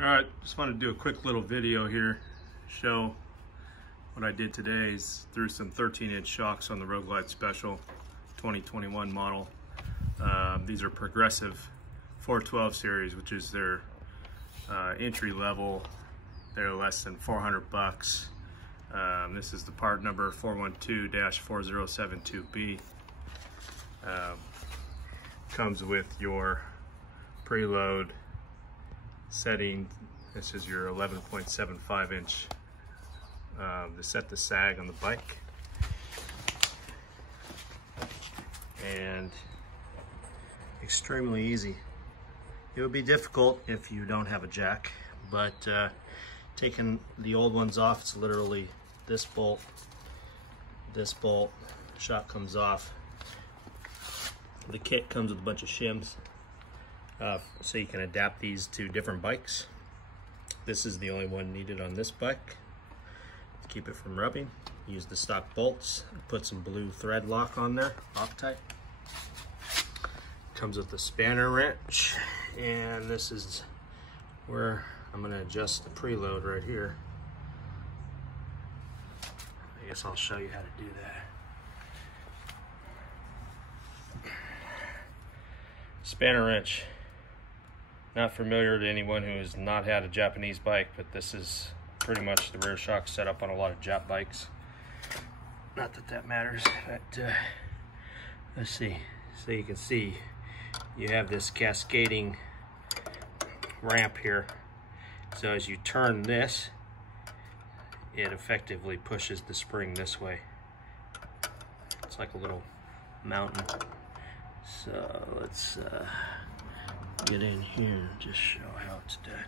All right, just want to do a quick little video here, show what I did today is threw some 13-inch shocks on the Road Glide Special 2021 model. These are Progressive 412 series, which is their entry level. They're less than 400 bucks. This is the part number 412-4072B. Comes with your preload setting. This is your 11.75 inch to set the sag on the bike, and extremely easy. It would be difficult if you don't have a jack, but taking the old ones off, it's literally this bolt, shock comes off. The kit comes with a bunch of shims, so you can adapt these to different bikes. This is the only one needed on this bike. To keep it from rubbing, use the stock bolts. Put some blue thread lock on there, Loctite. Comes with the spanner wrench, and this is where I'm going to adjust the preload right here. I guess I'll show you how to do that. Spanner wrench. Not familiar to anyone who has not had a Japanese bike, but this is pretty much the rear shock setup on a lot of Jap bikes. Not that that matters, but let's see. So you can see you have this cascading ramp here. So as you turn this, it effectively pushes the spring this way. It's like a little mountain. So let's get in here and just show how it's done.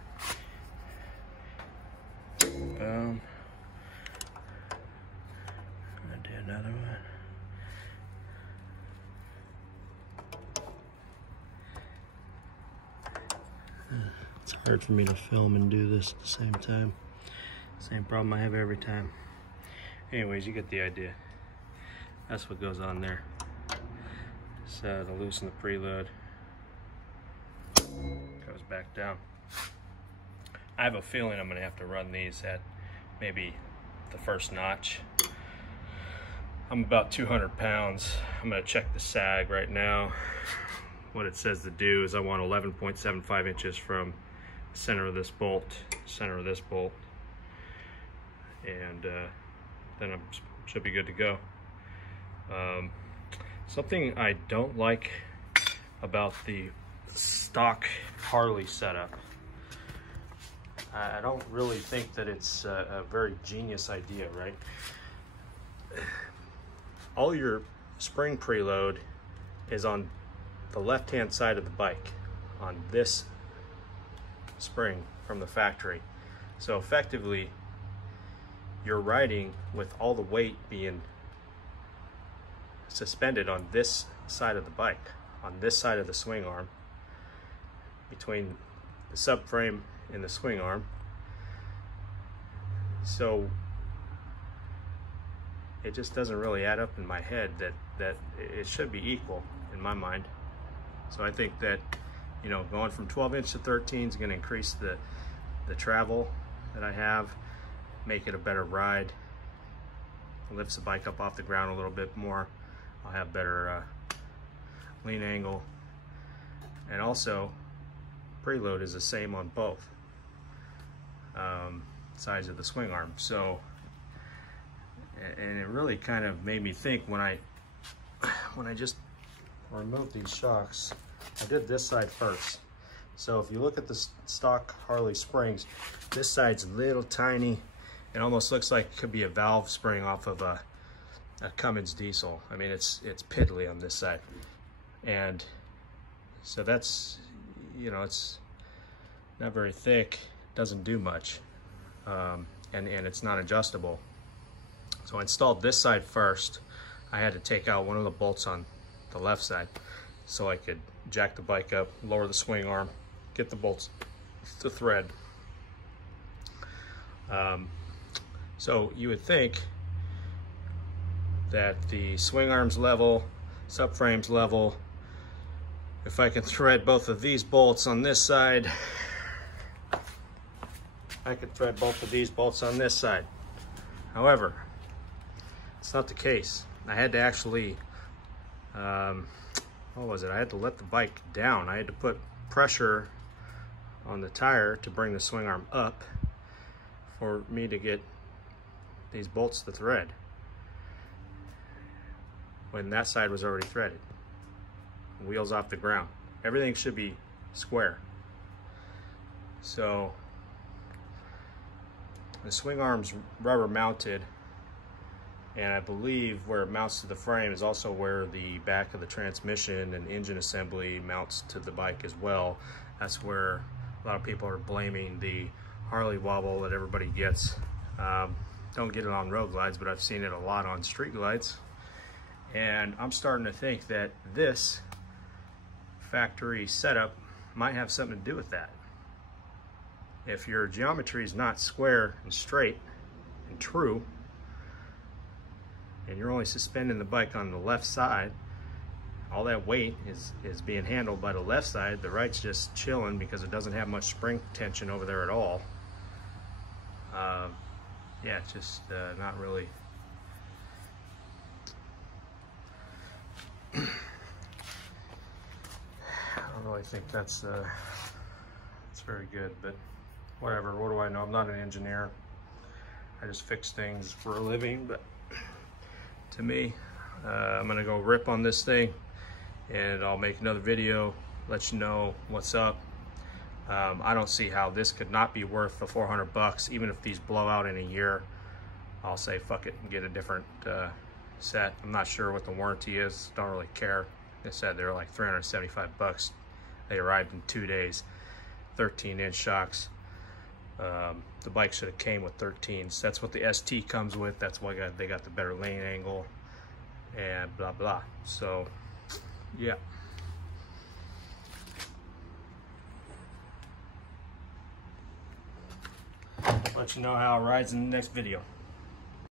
Boom. I'll do another one. It's hard for me to film and do this at the same time. Same problem I have every time. Anyways, you get the idea. That's what goes on there. So to loosen the preload, goes back down. I have a feeling I'm going to have to run these at maybe the first notch. I'm about 200 pounds. I'm going to check the sag right now. What it says to do is I want 11.75 inches from the center of this bolt, and then I should be good to go. Something I don't like about the stock Harley setup, I don't really think that it's a very genius idea, right? All your spring preload is on the left-hand side of the bike, on this spring from the factory. So effectively, you're riding with all the weight being suspended on this side of the bike, on this side of the swing arm, between the subframe and the swing arm. So it just doesn't really add up in my head that it should be equal in my mind. So I think that, you know, going from 12 inch to 13 is going to increase the travel that I have, make it a better ride. It lifts the bike up off the ground a little bit more. I'll have better lean angle, and also preload is the same on both sides of the swing arm. So, and it really kind of made me think when I just removed these shocks. I did this side first. So if you look at the stock Harley springs, this side's little tiny. It almost looks like it could be a valve spring off of a Cummins diesel. I mean, it's piddly on this side, and so that's, you know, it's not very thick, doesn't do much, and it's not adjustable. So I installed this side first. I had to take out one of the bolts on the left side so I could jack the bike up, lower the swing arm, get the bolts to thread. So you would think that the swing arm's level, subframe's level, if I can thread both of these bolts on this side I could thread both of these bolts on this side. However, it's not the case. I had to actually, what was it? I had to let the bike down. I had to put pressure on the tire to bring the swing arm up for me to get these bolts to thread when that side was already threaded. Wheels off the ground. Everything should be square. So the swing arm's rubber mounted, and I believe where it mounts to the frame is also where the back of the transmission and engine assembly mounts to the bike as well. That's where a lot of people are blaming the Harley wobble that everybody gets. Don't get it on road glides, but I've seen it a lot on street glides. And I'm starting to think that this factory setup might have something to do with that. If your geometry is not square and straight and true, and you're only suspending the bike on the left side, all that weight is being handled by the left side. The right's just chilling because it doesn't have much spring tension over there at all. Yeah, it's just not really. I don't really think that's very good, but whatever. What do I know? I'm not an engineer. I just fix things for a living, but to me, I'm gonna go rip on this thing, and I'll make another video, let you know what's up. I don't see how this could not be worth the 400 bucks. Even if these blow out in a year, I'll say fuck it and get a different set. I'm not sure what the warranty is, don't really care. They said they were like 375 bucks. They arrived in 2 days, 13-inch shocks. The bike should have came with 13s. That's what the ST comes with. That's why they got the better lane angle and blah blah. So yeah. Let you know how it rides in the next video.